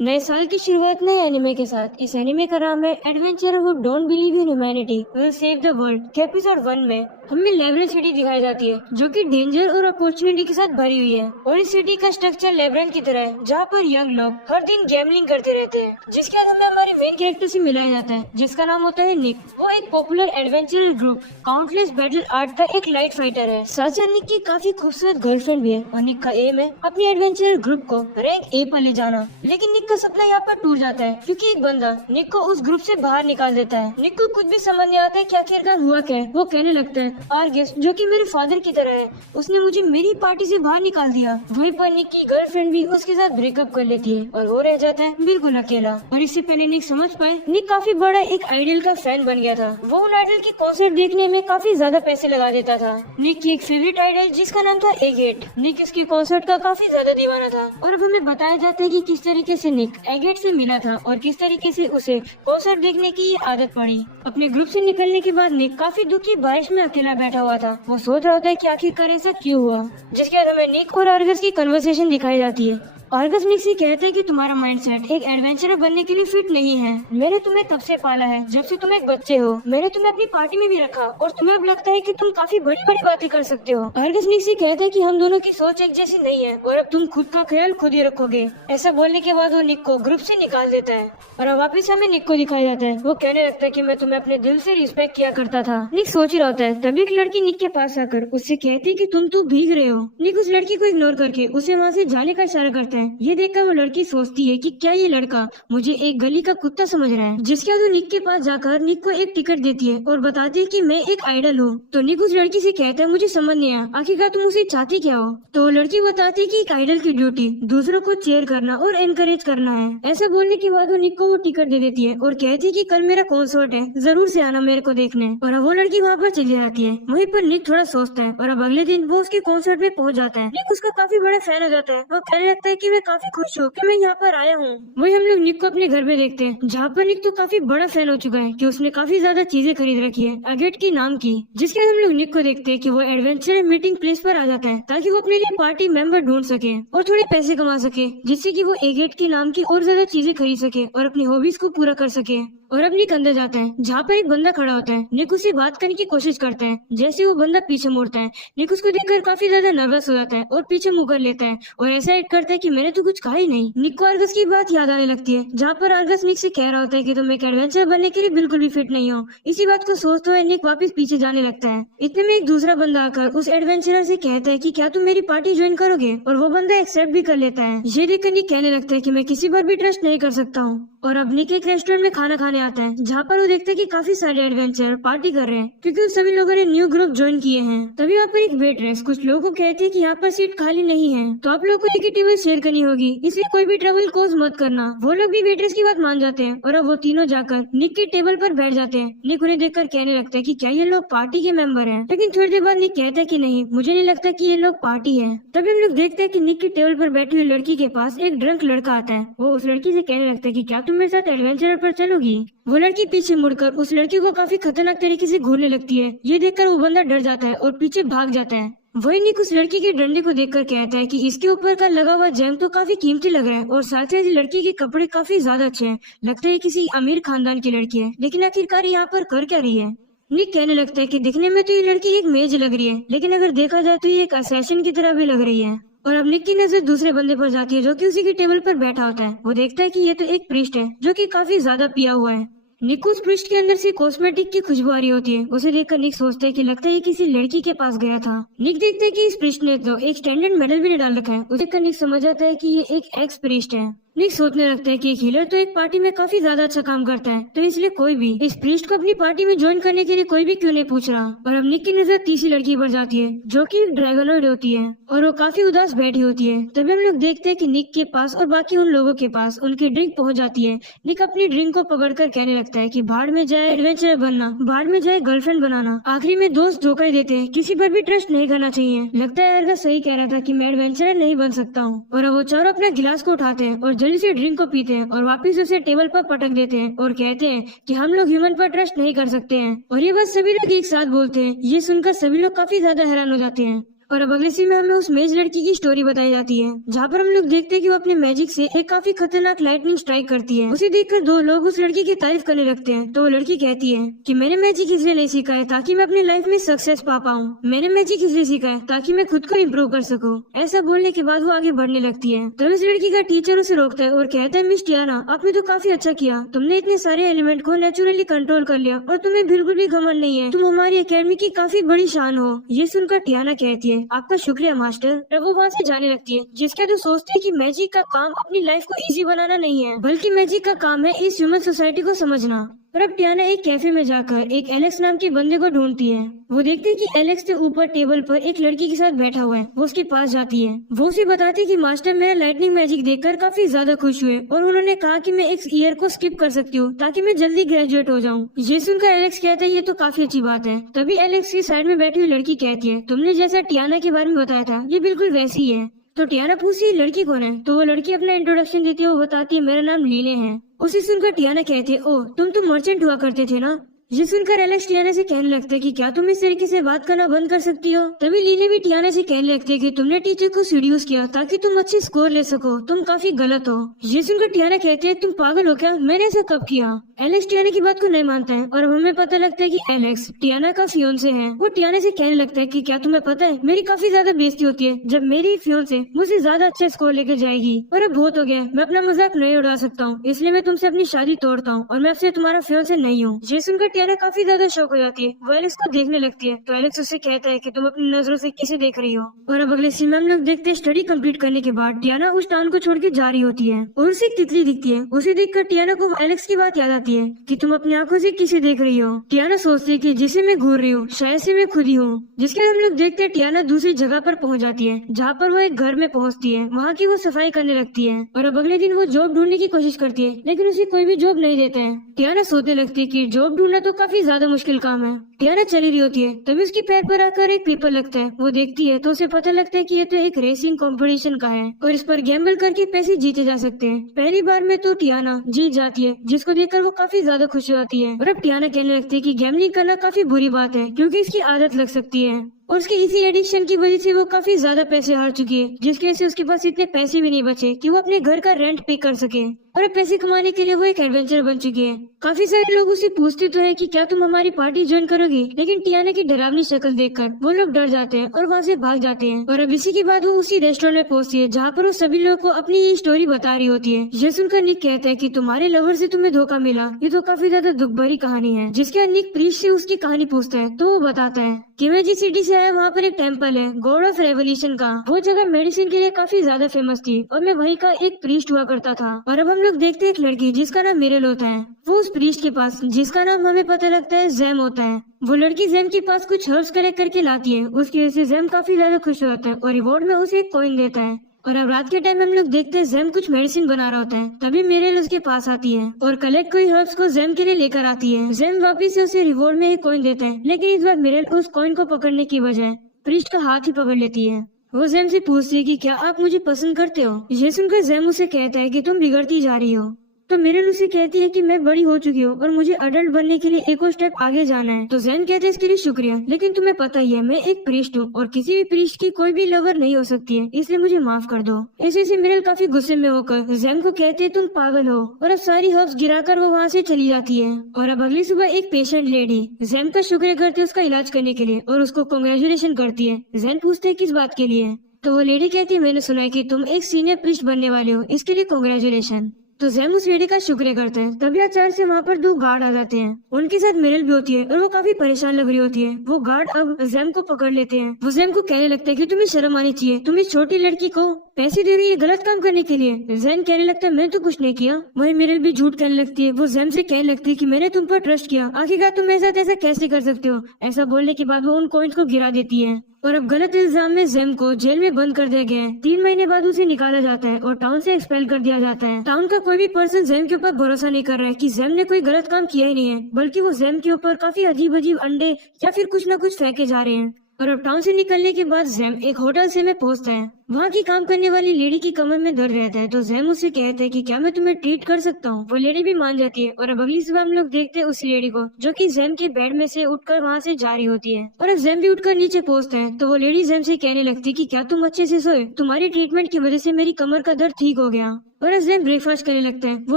नए साल की शुरुआत नए एनिमे के साथ। इस एनिमे का नाम है adventure who don't believe in humanity will save the world के एपिसोड 1 में हमें लेब्रिंथ सिटी दिखाई जाती है जो कि डेंजर और अपॉर्चुनिटी के साथ भरी हुई है। और इस सिटी का स्ट्रक्चर लेब्रिंथ की तरह है जहाँ पर यंग लोग हर दिन गैम्बलिंग करते रहते हैं, जिसके बाद हमें हमारे मेन कैरेक्टर से मिलाया जाता है जिसका नाम होता है निक। वो एक popular adventurer group countless battle art का एक लाइट फाइटर है। साथ ही निक की काफी खूबसूरत गर्लफ्रेंड भी है और निक का एम है अपनी एडवेंचरर ग्रुप को रैंक ए पर ले जाना। लेकिन निक का सपना यहाँ पर टूट जाता है क्योंकि एक बंदा निक को उस ग्रुप से बाहर निकाल देता है। निक को कुछ भी समझ नहीं आता है कि आखिरकार हुआ क्या है। वो कहने लगता है आर्गस जो कि मेरे फादर की तरह है, उसने मुझे मेरी पार्टी से बाहर निकाल दिया। वहीं पर निक की गर्लफ्रेंड भी उसके साथ ब्रेकअप कर लेती है और वो रह जाता है बिल्कुल अकेला। और इससे पहले निक समझ पाए, निक काफी बड़ा एक आइडल का फैन बन गया था। वो उन आइडल की कॉन्सर्ट देखने में काफी ज्यादा पैसे लगा देता था। निक की एक फेवरेट आइडल जिसका नाम था एगेट। निक इसकी कॉन्सर्ट का काफी ज्यादा दीवाना था। और अब हमें बताया जाता है कि किस तरीके से निक एगेट से मिला था और किस तरीके से उसे कॉन्सर्ट देखने की आदत पड़ी। अपने ग्रुप से निकलने के बाद निक काफी दुखी बारिश में अकेला बैठा हुआ था। वो सोच रहा होता है कि आखिरकार ऐसा क्यों हुआ। जिसके बाद हमें निक और आर्गस की कन्वर्सेशन दिखाई जाती है। आर्गस निक से कहता है कि तुम्हारा माइंडसेट एक एडवेंचरर बनने के लिए फिट नहीं है। मैंने तुम्हें तब से पाला है जब से तुम एक बच्चे हो। मैंने तुम्हें अपनी पार्टी में भी रखा और तुम्हें अब लगता है कि तुम काफी बड़ी बड़ी बातें कर सकते हो। आर्गस निक से कहता है कि हम दोनों की सोच एक जैसी नहीं है और अब तुम खुद का ख्याल खुद ही रखोगे। ऐसा बोलने के बाद वो निक को ग्रुप से निकाल देता है और अब वापिस हमें निक को दिखाया जाता है। वो कहने लगता है कि मैं तुम्हें अपने दिल से रिस्पेक्ट किया करता था। निक सोच रहा होता है, तभी एक लड़की निक के पास आकर उससे कहती है कि तुम तो भीग रहे हो। निक उस लड़की को इग्नोर करके उसे वहाँ से जाने का इशारा करता है। ये देखकर वो लड़की सोचती है कि क्या ये लड़का मुझे एक गली का कुत्ता समझ रहा है। जिसके बाद वो निक के पास जाकर निक को एक टिकट देती है और बताती है कि मैं एक आइडल हूँ। तो निक उस लड़की से कहता है मुझे समझ नहीं आया, आखिरकार तुम उसे चाहती क्या हो। तो लड़की बताती है कि एक आइडल की ड्यूटी दूसरों को चेयर करना और एनकरेज करना है। ऐसा बोलने के बाद वो निक को वो टिकट दे देती है और कहती है कि कल मेरा कॉन्सर्ट है, जरूर से आना मेरे को देखने। और अब वो लड़की वहाँ पर चली जाती है। वहीं पर निक थोड़ा सोचता है और अब अगले दिन वो उसके कॉन्सर्ट में पहुँच जाता है। निक उसका काफी बड़ा फैन हो जाता है। वो कहने लगता है कि मैं काफी खुश हूँ कि मैं यहाँ पर आया हूँ। वही हम लोग निक को अपने घर में देखते हैं जहाँ पर निक तो काफी बड़ा फैन हो चुका है कि उसने काफी ज्यादा चीजें खरीद रखी है अगेट के नाम की। जिसके बाद हम लोग निक को देखते हैं कि वो एडवेंचर मीटिंग प्लेस पर आ जाता है ताकि वो अपने लिए पार्टी मेंबर ढूंढ सके और थोड़े पैसे कमा सके, जिससे कि वो एगेट के नाम की और ज्यादा चीजें खरीद सके और अपनी हॉबीज को पूरा कर सके। और अब निक अंदर जाता है जहाँ पर एक बंदा खड़ा होता है। निक उससे बात करने की कोशिश करता है। जैसे वो बंदा पीछे मुड़ता है, निक उसको देखकर काफी ज्यादा नर्वस हो जाता है और पीछे मुंह कर लेता है और ऐसा एक्ट करता है कि मैंने तो कुछ कहा ही नहीं। निक को आर्गस की बात याद आने लगती है जहाँ पर आर्गस निक से कह रहा होता है कि तुम एक एडवेंचर बनने के लिए बिल्कुल भी फिट नहीं हो। इसी बात को सोचते हुए निक वापस पीछे जाने लगता है। इतने में एक दूसरा बंदा आकर उस एडवेंचरर से कहता है कि क्या तुम मेरी पार्टी ज्वाइन करोगे, और वो बंदा एक्सेप्ट भी कर लेता है। ये देखकर निक कहने लगता है कि मैं किसी पर भी ट्रस्ट नहीं कर सकता हूँ। और अब निक एक रेस्टोरेंट में खाना खाने आता है जहाँ पर वो देखता है कि काफी सारे एडवेंचर पार्टी कर रहे हैं क्योंकि उस सभी लोगों ने न्यू ग्रुप ज्वाइन किए हैं। तभी वहाँ पर एक वेट्रेस कुछ लोगों को कहती है कि यहाँ पर सीट खाली नहीं है, तो आप लोगों को एक ही टेबल शेयर करनी होगी, इसलिए कोई भी ट्रबल कोज मत करना। वो लोग भी वेट्रेस की बात मान जाते हैं और अब वो तीनों जाकर निक के टेबल पर बैठ जाते हैं। निक उन्हें देखकर कहने लगता है कि क्या ये लोग पार्टी के मेंबर हैं। लेकिन थोड़ी देर बाद निक कहता है कि नहीं, मुझे नहीं लगता कि ये लोग पार्टी है। तभी हम लोग देखते हैं कि निक के टेबल पर बैठी हुई लड़की के पास एक ड्रंक लड़का आता है। वो उस लड़की से कहने लगता है कि क्या तुम मेरे साथ एडवेंचर पर चलोगी। वो लड़की पीछे मुड़कर उस लड़की को काफी खतरनाक तरीके से घूरने लगती है। ये देखकर वो बंदा डर जाता है और पीछे भाग जाता है। वही निक उस लड़की के डंडे को देखकर कहता है कि इसके ऊपर का लगा हुआ जैम तो काफी कीमती लग रहा है और साथ ही लड़की के कपड़े काफी ज्यादा अच्छे हैं, लगता है किसी अमीर खानदान की लड़की है। लेकिन आखिरकार यहाँ पर कर क्या रही है। निक कहने लगता है कि दिखने में तो ये लड़की एक मेज लग रही है, लेकिन अगर देखा जाए तो ये एक असैसिन की तरह भी लग रही है। और अब निक की नजर दूसरे बंदे पर जाती है जो कि उसी के टेबल पर बैठा होता है। वो देखता है कि ये तो एक प्रीस्ट है जो कि काफी ज्यादा पिया हुआ है। निक उस पृष्ठ के अंदर से कॉस्मेटिक की खुशबू आ रही होती है। उसे देखकर निक सोचता है कि लगता है ये किसी लड़की के पास गया था। निक देखता है कि इस पृष्ठ ने तो एक स्टैंडर्ड मेडल भी नहीं डाल रखा है। उसे देखकर निक समझ आता है कि ये एक एक्स पृष्ठ है। निक सोचने लगता है कि एक हीलर तो एक पार्टी में काफी ज्यादा अच्छा काम करता है, तो इसलिए कोई भी इस प्रीस्ट को अपनी पार्टी में ज्वाइन करने के लिए कोई भी क्यों नहीं पूछ रहा। और अब निक की नजर तीसरी लड़की पर जाती है जो कि एक ड्रैगनॉइड होती है और वो काफी उदास बैठी होती है। तभी हम लोग देखते हैं कि निक के पास और बाकी उन लोगों के पास उनकी ड्रिंक पहुंच जाती है। निक अपनी ड्रिंक को पकड़कर कहने लगता है कि भाड़ में जाए एडवेंचर बनना, भाड़ में जाए गर्लफ्रेंड बनाना, आखिरी में दोस्त धोखा ही देते हैं, किसी पर भी ट्रस्ट नहीं करना चाहिए। लगता है अर्गस सही कह रहा था कि मैं एडवेंचरर नहीं बन सकता हूँ। और अब वो चारों अपना गिलास को उठाते हैं और जल्दी से ड्रिंक को पीते हैं और वापस उसे टेबल पर पटक देते हैं और कहते हैं कि हम लोग ह्यूमन पर ट्रस्ट नहीं कर सकते हैं। और ये बात सभी लोग एक साथ बोलते हैं। ये सुनकर सभी लोग काफी ज्यादा हैरान हो जाते हैं। और अब अगले सीन में हमें उस मेज लड़की की स्टोरी बताई जाती है, जहाँ पर हम लोग देखते हैं कि वो अपने मैजिक से एक काफी खतरनाक लाइटनिंग स्ट्राइक करती है। उसे देखकर दो लोग उस लड़की की तारीफ करने लगते हैं। तो वो लड़की कहती है कि मैंने मैजिक इसलिए नहीं सीखा है ताकि मैं अपनी लाइफ में सक्सेस पा पाऊँ। मैंने मैजिक इसलिए सीखा है ताकि मैं खुद को इम्प्रूव कर सकूँ। ऐसा बोलने के बाद वो आगे बढ़ने लगती है। तो इस लड़की का टीचर उसे रोकता है और कहता है, मिस टियाना, आपने तो काफी अच्छा किया। तुमने इतने सारे एलिमेंट को नेचुरली कंट्रोल कर लिया और तुम्हें बिल्कुल भी घमंड नहीं है। तुम हमारी एकेडमी की काफी बड़ी शान हो। ये सुनकर टियाना कहती है, आपका शुक्रिया मास्टर। और वो वहाँ से जाने लगती है, जिसके तो सोचते है कि मैजिक का काम अपनी लाइफ को इजी बनाना नहीं है, बल्कि मैजिक का काम है इस ह्यूमन सोसाइटी को समझना। और अब टियाना एक कैफे में जाकर एक एलेक्स नाम के बंदे को ढूंढती है। वो देखती है कि एलेक्स के ऊपर टेबल पर एक लड़की के साथ बैठा हुआ है। वो उसके पास जाती है। वो उसे बताती है कि मास्टर मेरा लाइटनिंग मैजिक देखकर काफी ज्यादा खुश हुए और उन्होंने कहा कि मैं एक ईयर को स्किप कर सकती हूँ ताकि मैं जल्दी ग्रेजुएट हो जाऊँ। ये सुनकर एलेक्स कहता है, ये तो काफी अच्छी बात है। तभी एलेक्स की साइड में बैठी हुई लड़की कहती है, तुमने जैसा टियाना के बारे में बताया था ये बिल्कुल वैसी ही है। तो टियाना पूछती लड़की कौन है। तो वो लड़की अपना इंट्रोडक्शन देती है। वो बताती है, मेरा नाम लीले है। उसे सुनकर टियाना कहती है, ओह तुम तो मर्चेंट हुआ करते थे ना। ये सुनकर एलेक्स टियाना से कहने लगता है कि क्या तुम इस तरीके से बात करना बंद कर सकती हो। तभी लीले भी टियाना से कहने लगते है कि तुमने टीचर को सीड्यूस किया ताकि तुम अच्छे स्कोर ले सको, तुम काफी गलत हो। ये सुनकर टियाना कहती है, तुम पागल हो क्या, मैंने ऐसा कब किया। एलेक्स टियाना की बात को नहीं मानता है और अब हमें पता लगता है कि एलेक्स टियाना का फियोंसे है। वो टियाना से कहने लगता है कि क्या तुम्हें पता है मेरी काफी ज्यादा बेइज्जती होती है जब मेरी फियोंसे मुझसे ज्यादा अच्छे स्कोर लेकर जाएगी। और अब बहुत हो गया, मैं अपना मजाक नहीं उड़ा सकता हूँ, इसलिए मैं तुमसे अपनी शादी तोड़ता हूँ और मैं आपसे तुम्हारा फियोंसे नहीं हूँ। ये सुनकर टियाना काफी ज्यादा शौक हो जाती है। वो एलेक्स को देखने लगती है। तो एलेक्स उससे कहता है कि तुम अपनी नजरों से किसे देख रही हो। और अब अगले सीन में हम लोग देखते हैं स्टडी कंप्लीट करने के बाद टियाना उस टाउन को छोड़ के जा रही होती है और उसे एक तितली दिखती है। उसे देखकर टियाना को एलेक्स की बात याद आती है कि तुम अपनी आंखों से किसे देख रही हो। टियाना सोचती है कि जिसे मैं घूर रही हूँ शायद से मैं खुद ही हूँ। जिसके बाद हम लोग देखते हैं टियाना दूसरी जगह पर पहुँच जाती है, जहाँ पर वो एक घर में पहुँचती है। वहाँ की वो सफाई करने लगती है और अब अगले दिन वो जॉब ढूंढने की कोशिश करती है, लेकिन उसे कोई भी जॉब नहीं देता है। टियाना सोचने लगती है कि जॉब ढूंढना तो काफी ज्यादा मुश्किल काम है। टियाना चली रही होती है, तभी उसकी पैर पर आकर एक पेपर लगता है। वो देखती है तो उसे पता लगता है कि ये तो एक रेसिंग कंपटीशन का है और इस पर गैम्बल करके पैसे जीते जा सकते हैं। पहली बार में तो टियाना जीत जाती है, जिसको देखकर वो काफी ज्यादा खुश होती है। और अब टियाना कहने लगती है कि गैम्बलिंग करना काफी बुरी बात है क्योंकि इसकी आदत लग सकती है और उसके इसी एडिक्शन की वजह से वो काफी ज्यादा पैसे हार चुकी है, जिसकी वजह से उसके पास इतने पैसे भी नहीं बचे कि वो अपने घर का रेंट पे कर सके। और अब पैसे कमाने के लिए वो एक एडवेंचर बन चुकी है। काफी सारे लोग उसे पूछते तो है कि क्या तुम हमारी पार्टी ज्वाइन करोगी, लेकिन टियाना की डरावनी शक्ल देखकर वो लोग डर जाते हैं और वहाँ से भाग जाते हैं। और अब इसी के बाद वो उसी रेस्टोरेंट में पहुंचती है जहाँ पर वो सभी लोगों को अपनी ये स्टोरी बता रही होती है। ये सुनकर निक कहता है कि तुम्हारे लवर से तुम्हें धोखा मिला, ये तो काफी ज्यादा दुख भरी कहानी है। जिसके बाद निक प्रीस्ट से उसकी कहानी पूछता है तो वो बताता है कि मैं जिस सिटी से आया वहाँ पर एक टेम्पल है गॉड ऑफ रेवोल्यूशन का। वो जगह मेडिसिन के लिए काफी ज्यादा फेमस थी और मैं वहीं का एक प्रीस्ट हुआ करता था। और अब हम लोग देखते हैं एक लड़की जिसका नाम मिरेल होता है, वो उस प्रीस्ट के पास, जिसका नाम हमें पता लगता है जैम होता है। वो लड़की जैम के पास कुछ हर्ब्स कलेक्ट करके लाती है। उसकी वजह से जैम काफी ज्यादा खुश होता है और रिवॉर्ड में उसे एक कॉइन देता है। और अब रात के टाइम हम लोग देखते हैं जैम कुछ मेडिसिन बना रहा होता है। तभी मिरेल उसके पास आती है और कलेक्ट कोई हर्ब्स को जैम के लिए लेकर आती है। जैम वापिस से उसे रिवॉर्ड में एक कॉइन देता है, लेकिन इस बार मिरेल उस कॉइन को पकड़ने की बजाय प्रीस्ट का हाथ ही पकड़ लेती है। वो जैम से पूछती है कि क्या आप मुझे पसंद करते हो। ये सुनकर जैम उसे कहता है कि तुम बिगड़ती जा रही हो। तो मिरेल उसे कहती है कि मैं बड़ी हो चुकी हूँ और मुझे अडल्ट बनने के लिए एक और स्टेप आगे जाना है। तो जैन कहते हैं इसके लिए शुक्रिया, लेकिन तुम्हें पता ही है मैं एक प्रीस्ट हूँ और किसी भी प्रीस्ट की कोई भी लवर नहीं हो सकती है, इसलिए मुझे माफ कर दो। ऐसे से मिरेल काफी गुस्से में होकर जैन को कहते हैं तुम पागल हो और अब सारी हर्ब्स गिराकर वो वहाँ से चली जाती है। और अब अगली सुबह एक पेशेंट लेडी जैन का शुक्रिया करती है उसका इलाज करने के लिए और उसको कांग्रेचुलेशन करती है। जैन पूछते है किस बात के लिए। तो वो लेडी कहती है मैंने सुना है कि तुम एक सीनियर प्रीस्ट बनने वाले हो, इसके लिए कांग्रेचुलेशन। तो जैम उस लेडी का शुक्रिया करता है। तभी अचानक से वहाँ पर दो गार्ड आ जाते हैं। उनके साथ मिरेल भी होती है और वो काफी परेशान लग रही होती है। वो गार्ड अब जैम को पकड़ लेते हैं। वो जैम को कहने लगता है कि तुम्हें शर्म आनी चाहिए, तुम इस छोटी लड़की को पैसे दे रही है गलत काम करने के लिए। जैन कहने लगता है मैंने तो कुछ नहीं किया। वही मिरेल भी झूठ कहने लगती है। वो जैम से कहने लगती है कि मैंने तुम पर ट्रस्ट किया, आखिरकार तुम मेरे साथ ऐसा कैसे कर सकते हो। ऐसा बोलने के बाद वो उन कॉइन्स को गिरा देती है और अब गलत इल्जाम में जैम को जेल में बंद कर दिया गया है। 3 महीने बाद उसे निकाला जाता है और टाउन से एक्सपेल कर दिया जाता है। टाउन का कोई भी पर्सन जैम के ऊपर भरोसा नहीं कर रहा है कि जैम ने कोई गलत काम किया ही नहीं है, बल्कि वो जैम के ऊपर काफी अजीब अजीब अंडे या फिर कुछ न कुछ फेंके जा रहे हैं। और अब टाउन से निकलने के बाद जैम एक होटल से में पहुंचता है। वहाँ की काम करने वाली लेडी की कमर में दर्द रहता है तो जैम उससे कहता है कि क्या मैं तुम्हें ट्रीट कर सकता हूँ। वो लेडी भी मान जाती है और अब अगली सुबह हम लोग देखते हैं उस लेडी को जो कि जैम के बेड में से उठकर वहाँ से जा रही होती है। और अब जैम भी उठकर नीचे पहुँचता है तो वो लेडी जैम से कहने लगती है कि क्या तुम अच्छे से सोए, तुम्हारी ट्रीटमेंट की वजह से मेरी कमर का दर्द ठीक हो गया। और अब जैम ब्रेकफास्ट करने लगता है। वो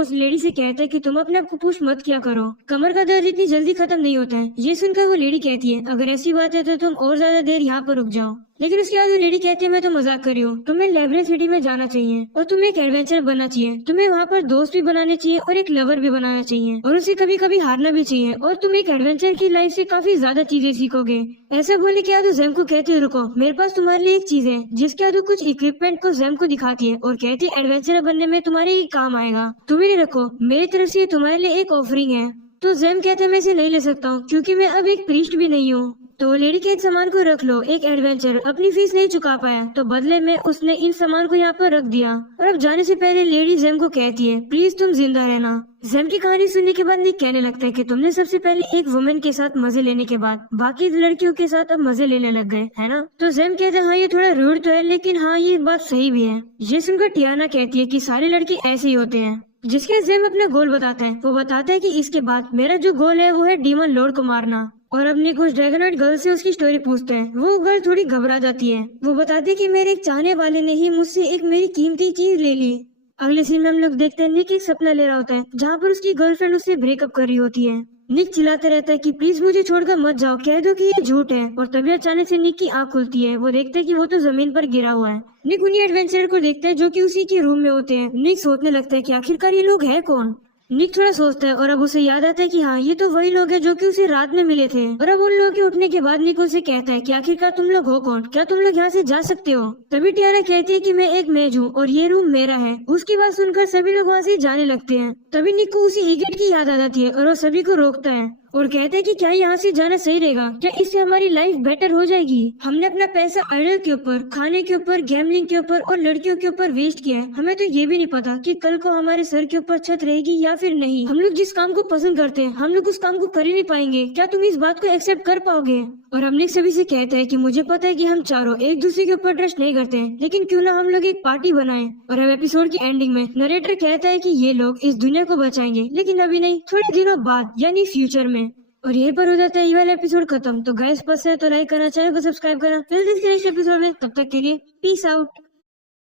उस लेडी से कहता है कि तुम अपने आप को पुश मत किया करो, कमर का दर्द इतनी जल्दी खत्म नहीं होता है। ये सुनकर वो लेडी कहती है अगर ऐसी बात है तो तुम और ज्यादा देर यहाँ पर रुक जाओ। लेकिन उसके बाद वो लेडी कहती है मैं तो मजाक कर रही हूँ, तुम्हें लेब्रेन सिटी में जाना चाहिए और तुम्हें एक एडवेंचर बनना चाहिए, तुम्हें वहाँ पर दोस्त भी बनाने चाहिए और एक लवर भी बनाना चाहिए और उसे कभी कभी हारना भी चाहिए और तुम एक एडवेंचर की लाइफ से काफी ज्यादा चीजें सीखोगे। ऐसा बोले के बाद जैम को कहती है रुको, मेरे पास तुम्हारे लिए एक चीज है। जिसके बाद कुछ इक्विपमेंट को जैम को दिखाती है और कहती है एडवेंचर बनने में तुम्हारे ही काम आएगा, तुम इन्हें रखो, मेरी तरफ से तुम्हारे लिए एक ऑफरिंग है। तो जैम कहते हैं मैं इसे नहीं ले सकता हूँ क्योंकि मैं अब एक प्रीस्ट भी नहीं हूँ। तो लेडी के इन सामान को रख लो, एक एडवेंचर अपनी फीस नहीं चुका पाया तो बदले में उसने इन सामान को यहाँ पर रख दिया। और अब जाने से पहले लेडी जैम को कहती है प्लीज तुम जिंदा रहना। जैम की कहानी सुनने के बाद निक कहने लगता है कि तुमने सबसे पहले एक वुमेन के साथ मजे लेने के बाद बाकी लड़कियों के साथ अब मजे लेने लग गए है ना। तो जैम कहते हैं हाँ ये थोड़ा रूड तो है लेकिन हाँ ये बात सही भी है। ये सुनकर टियाना कहती है कि सारे लड़के ऐसे ही होते हैं। जिसके जैम अपना गोल बताता है। वो बताता है कि इसके बाद मेरा जो गोल है वो है डीमन लॉर्ड को मारना। और अपनी कुछ ड्रैगनॉइड गर्ल से उसकी स्टोरी पूछते हैं। वो गर्ल थोड़ी घबरा जाती है। वो बताती है कि मेरे एक चाहने वाले ने ही मुझसे एक मेरी कीमती चीज ले ली। अगले सीन में हम लोग देखते हैं निक एक सपना ले रहा होता है जहाँ पर उसकी गर्लफ्रेंड उससे ब्रेकअप कर रही होती है। निक चिल्लाता रहता है कि प्लीज मुझे छोड़कर मत जाओ, कह दो कि ये झूठ है। और तभी अचानक से निक की आंख खुलती है। वो देखते हैं कि वो तो जमीन पर गिरा हुआ है। निक उन्हीं एडवेंचरर को देखता है जो कि उसी के रूम में होते हैं। निक सोचने लगता है कि आखिरकार ये लोग हैं कौन। निक थोड़ा सोचता है और अब उसे याद आता है कि हाँ ये तो वही लोग हैं जो कि उसे रात में मिले थे। और अब उन लोगों के उठने के बाद निक उसे कहता है कि आखिरकार तुम लोग हो कौन, क्या तुम लोग यहाँ से जा सकते हो। तभी टियाना कहती है कि मैं एक मेज हूँ और ये रूम मेरा है। उसकी बात सुनकर सभी लोग वहाँ से जाने लगते हैं। तभी निक को उसी इडियट की याद आ जाती है और वो सभी को रोकता है और कहते हैं कि क्या यहाँ से जाना सही रहेगा, क्या इससे हमारी लाइफ बेटर हो जाएगी। हमने अपना पैसा आइडल के ऊपर, खाने के ऊपर, गैमलिंग के ऊपर और लड़कियों के ऊपर वेस्ट किया है। हमें तो ये भी नहीं पता कि कल को हमारे सर के ऊपर छत रहेगी या फिर नहीं। हम लोग जिस काम को पसंद करते हैं हम लोग उस काम को कर ही नहीं पाएंगे। क्या तुम इस बात को एक्सेप्ट कर पाओगे। और हमने सभी से कहता है कि मुझे पता है कि हम चारों एक दूसरे के ऊपर ट्रस्ट नहीं करते हैं, लेकिन क्यों ना हम लोग एक पार्टी बनाएं। और अब एपिसोड की एंडिंग में नरेटर कहता है कि ये लोग इस दुनिया को बचाएंगे, लेकिन अभी नहीं, थोड़े दिनों बाद यानी फ्यूचर में। और यहीं पर हो जाता है ये वाला एपिसोड खत्म। तो गाइस पसंद है तो लाइक करना, चैनल को सब्सक्राइब करना। मिलते हैं नेक्स्ट एपिसोड में, तब तक के लिए पीस आउट।